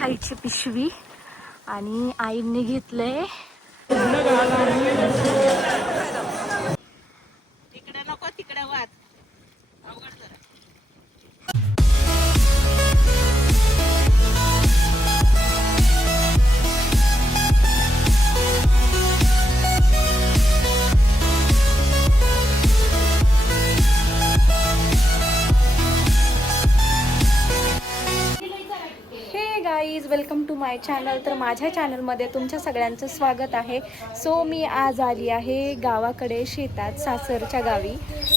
खायची पिशवी आणि आईने घेतलंय. वेलकम टू माय चॅनल तर माझ्या चॅनलमध्ये तुमच्या सगळ्यांचं स्वागत आहे. सो मी आज आली आहे गावाकडे शेतात सासरच्या गावी.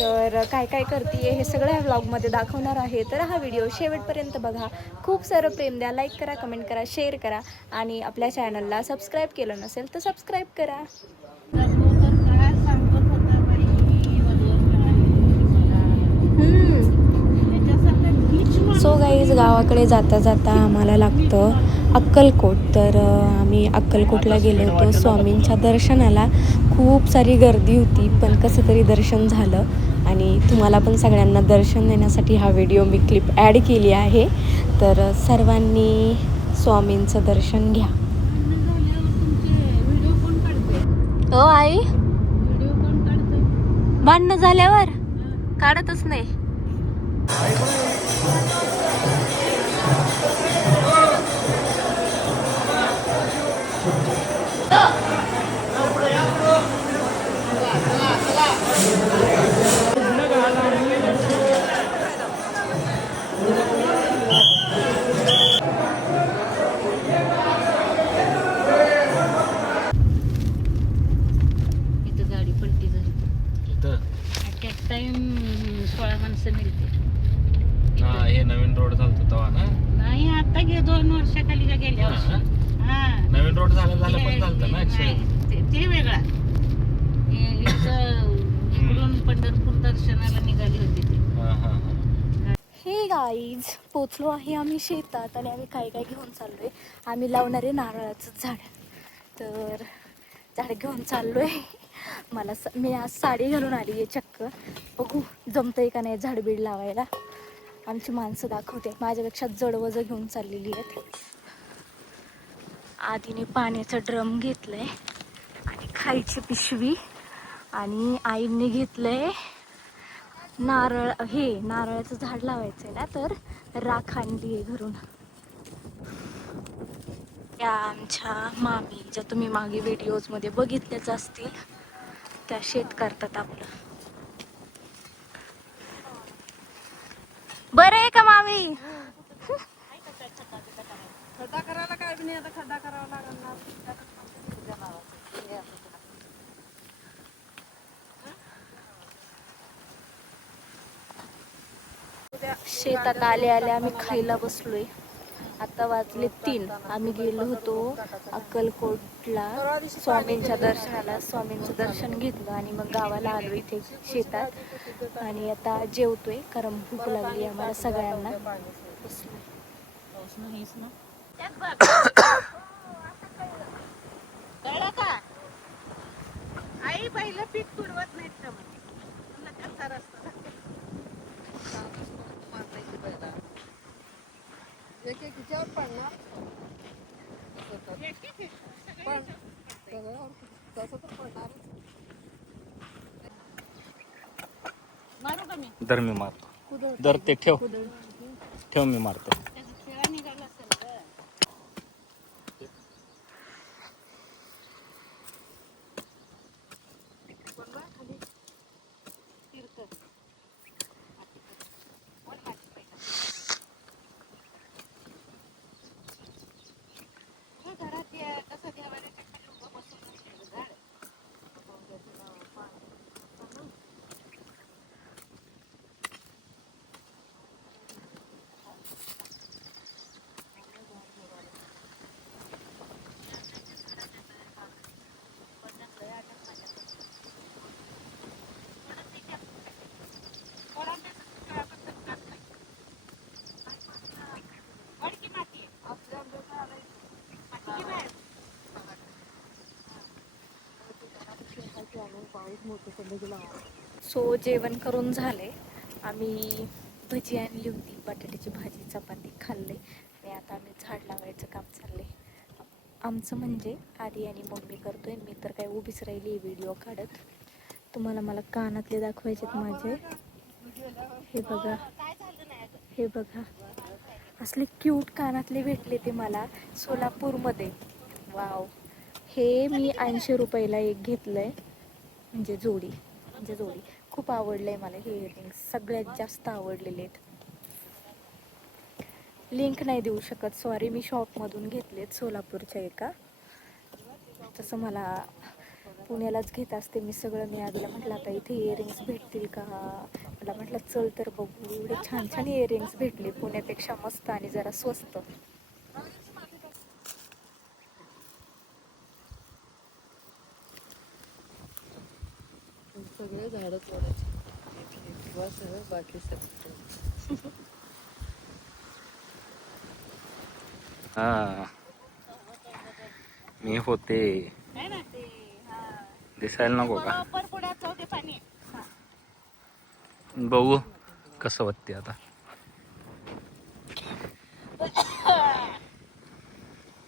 तर काय काय करते हे सगळं ह्या व्लॉगमध्ये दाखवणार आहे. तर हा व्हिडिओ शेवटपर्यंत बघा. खूप सारं प्रेम द्या. लाईक करा कमेंट करा शेअर करा. आणि आपल्या चॅनलला सबस्क्राईब केलं नसेल तर सबस्क्राईब करा. सो गाईज गावाकडे जाता जाता आम्हाला लागतं अक्कलकोट. तर आम्ही अक्कलकोटला गेलो होतो. स्वामींच्या दर्शनाला खूप सारी गर्दी होती पण कसं तरी दर्शन झालं. आणि तुम्हाला पण सगळ्यांना दर्शन देण्यासाठी हा व्हिडिओ मी क्लिप ॲड केली आहे. तर सर्वांनी स्वामींचं दर्शन घ्या. हो आई? भांडणं झाल्यावर? काढतच नाही. टाइम सोळा माणसं मिळते. हा हे नवीन रोड चालतो तेव्हा ना? नाही आता गे दोन वर्षाखाली का गेल्या हा. वर्षी. हा? नवीन रोड झालं झालं पण ते- चालतं ना नाही, ते- ते वेगळा. हे- इथं इकडून पंढरपूर दर्शनाला निघाली होती ती. हा हा हा. हे गाईज पोचलो आहे आम्ही शेतात आणि आम्ही काय काय घेऊन चाललोय? आम्ही लावणारे नारळाचं झाड. तर झाड घेऊन चाललोय. मला स मी आज साडी घालून आली आहे चक्क. बघू जमतंय का नाही झाडबीड लावायला? आमची माणसं दाखवते. माझ्यापेक्षा जडवजं घेऊन चाललेली आहेत. आधीने पाण्याचा ड्रम घेतलाय आणि खायची पिशवी आणि आईने घेतलंय नारळ हे नारळाचं झाड लावायचंय ना तर राख आणली आहे घरून. या आमच्या मामी ज्या तुम्ही मागे व्हिडिओजमध्ये बघितल्याच असतील त्या शेत करतात आपलं. बरं आहे का मामी? खड्डा करायला काय नाही आता खड्डा करावा लागणार शेतात आले आले आम्ही खायला बसलोय. आता वाजले तीन. आम्ही गेलो होतो अक्कलकोटला. स्वामींच्या दर्शनाला. स्वामींचं दर्शन घेतलं आणि मग गावाला आलो इथे शेतात. आणि आता जेवतोय. कारण भूक लागली आम्हाला सगळ्यांना. आई पहिलं नाहीत का म्हणे तुला कसा रस्ता लागतो? एक एक एक. सगळे मारू का मी दर मी मारतो दर ते ठेव ठेव मी मारतो सो जेवण करून झाले. आम्ही भजी आणली होती बटाट्याची भाजी चपाती खाल्ले. आणि आता आम्ही झाड लावायचं काम चाललंय. आमचं म्हणजे आधी आणि मम्मी करतोय. मी तर काय उभीच राहिली व्हिडिओ काढत. तुम्हाला मला कानातले दाखवायचे माझे. हे बघा. हे बघा. असले क्यूट कानातले भेटले ते मला सोलापूरमध्ये. वाव हे मी ऐंशी रुपयाला एक घेतलं आहे म्हणजे जोडी म्हणजे जोडी. खूप आवडलंय मला हे इयरिंग्स सगळ्यात जास्त आवडलेले आहेत. लिंक नाही देऊ शकत. सॉरी मी शॉपमधून घेतलेत सोलापूरच्या एका. तसं मला पुण्यालाच घेत असते मी सगळं. मी आधीला म्हटलं आता इथे इयरिंग्स भेटतील का? मला म्हटलं चल तर बघू. एवढे छान छान इयरिंग्स भेटले पुण्यापेक्षा मस्त आणि जरा स्वस्त. सगळे झाडं तोडायचे. किंवा सगळं बाकी सगळं हा. मी होते. दिसायला नको का? बघू कसं वाटते आता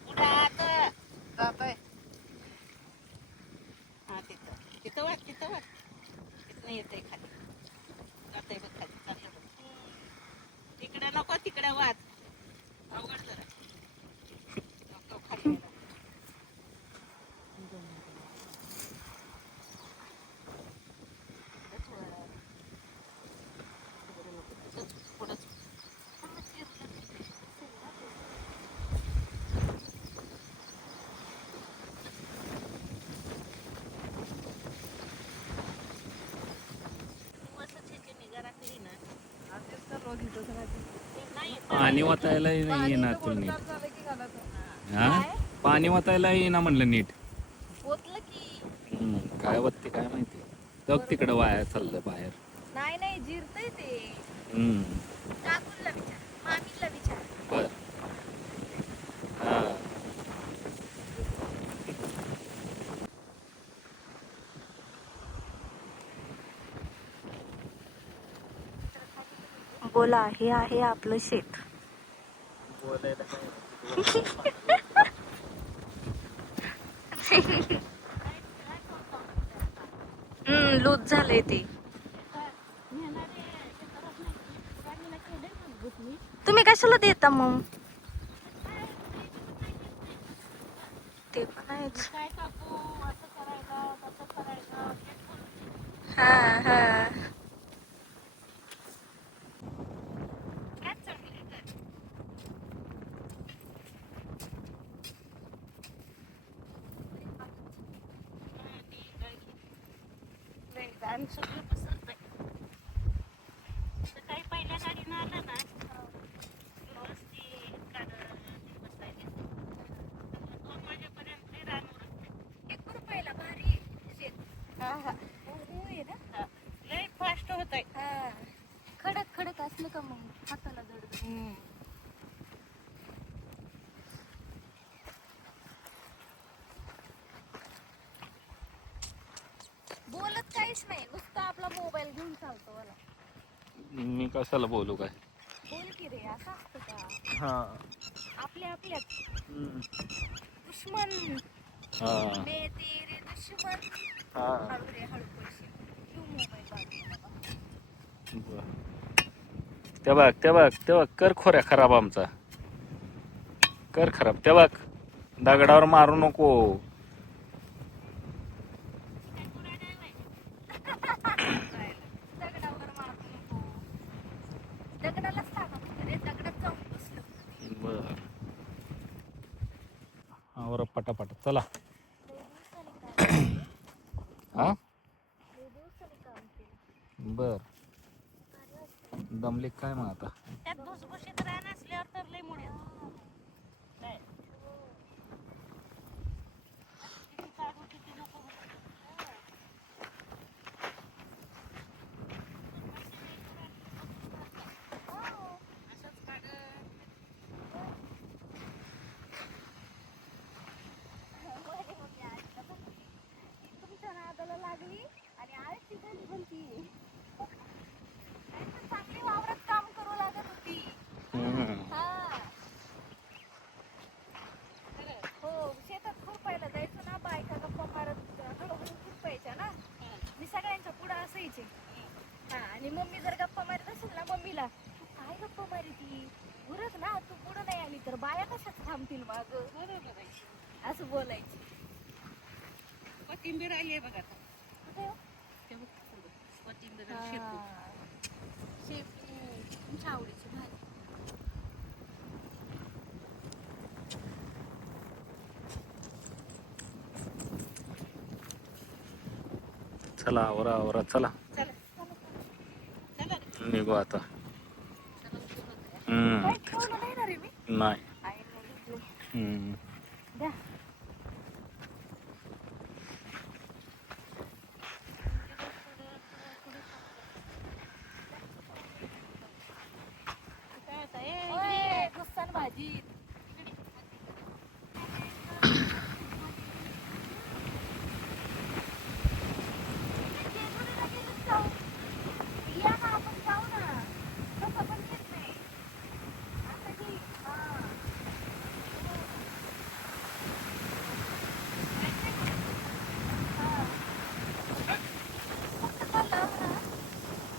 पुढ्यात जातोय हा तिथं तिथं वाट तिथं वाट तिथनं येतंय खाली जातंय बघ खाली चाललं बघ तिकडे नको तिकडे वाच अवघड जरा नको खाली गेलं. पुढंच. पाणी वाचायला येईना तुला नीट हा? पाणी वाचायला येईना म्हणलं नीट. हम्म, काय वाटते काय माहिती. बघ तिकडं वाया चाललं बाहेर. नाही नाही जिरतय ते. हम्म, काकूला विचार मामीला विचार बर हा बोला हे आहे आपलं शेत. हम्म लूज झालंय ते. तुम्ही कशाला देता मग? ते पण आहेच. हा हा. आणि सगळं पसरतंय. काही पहिल्या गाडीनं आलं ना व्यवस्थित गाडं ते बसायला. दोन वाजेपर्यंत ते रान उरकते. एक रुपयाला भारी शेत हा, हा. आहे ना. लय फास्ट होत आहे हा खडक खडक असलं का मग हाताला जड बोलत काहीच नाही नुसतं आपला मोबाईल घेऊन चालतो मला मी कशाला बोलू काय? बोल की रे असं असतं का? हा. आपल्या आपल्यात. हम्म, दुश्मन. हा. मे तेरे दुश्मन. हा. हळू रे हळू तू मोबाईल बाजूला. बर. ते बघ ते बघ ते बघ कर खोऱ्या खराब आमचा. कर खराब. ते बघ दगडावर मारू नको दगडावर मारू नको दगडालाच सांगत होते रे दगडात जाऊन बसलो बर आवर पटापट. चला. हा? बर. दमले काय मग आता त्यात भुसभुशीत रान असल्यावर तर लय मुळे काय किती काढू किती नको असंच काढ तुमच्या नादाला लागली आणि आळशी झाली म्हणती चांगली वावरात काम करू लागत म्हणतील माग बरोबर आहे असं बोलायचं कोथिंबीर आली आहे बघा आता कुठे हो? ते बघ पुढं. कोथिंबीर आणि शेपू. शेपू तुमच्या आवडीची भाजी चला आवरा आवरा चला चला चला रे. निघू आता चला उशीर होतोय. हम्म. काय ठेवलं नाही ना रे मी नाही. हम्म. द्या काय आता, ए, ओय, घुसतान भाजीत या ना आपण जाऊ ना तसं पण येत नाही आता घे. हा. हा. फक्त तो लाव ना.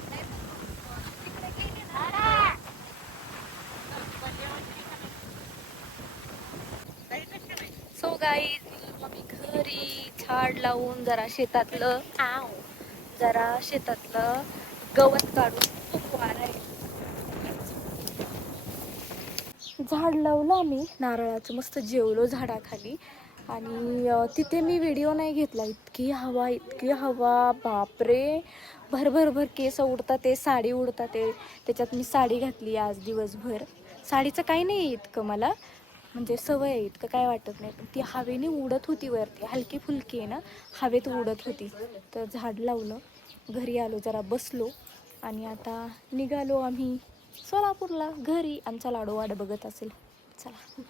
नाही तर तिकडे गेली ना. जायचं का नाही? सो गाई मी घरी झाड लावून जरा शेतातलं आव. जरा शेतातलं गवत काढून खूप आहे झाड लावलं आम्ही नारळाचं मस्त जेवलो झाडाखाली. आणि तिथे मी व्हिडिओ नाही घेतला इतकी हवा इतकी हवा बापरे. भर भर भर केस उडतात ते साडी उडतात ते. त्याच्यात मी साडी घातली आज दिवसभर. साडीचं काही नाही इतकं मला. म्हणजे सवय आहे इतकं काय वाटत नाही. पण ती हवेने उडत होती वरती हलकी फुलकी आहे ना हवेत उडत होती. तर झाड लावलं घरी आलो जरा बसलो आणि आता निघालो आम्ही सोलापूरला. घरी आमचा लाडू वाट बघत असेल. चला.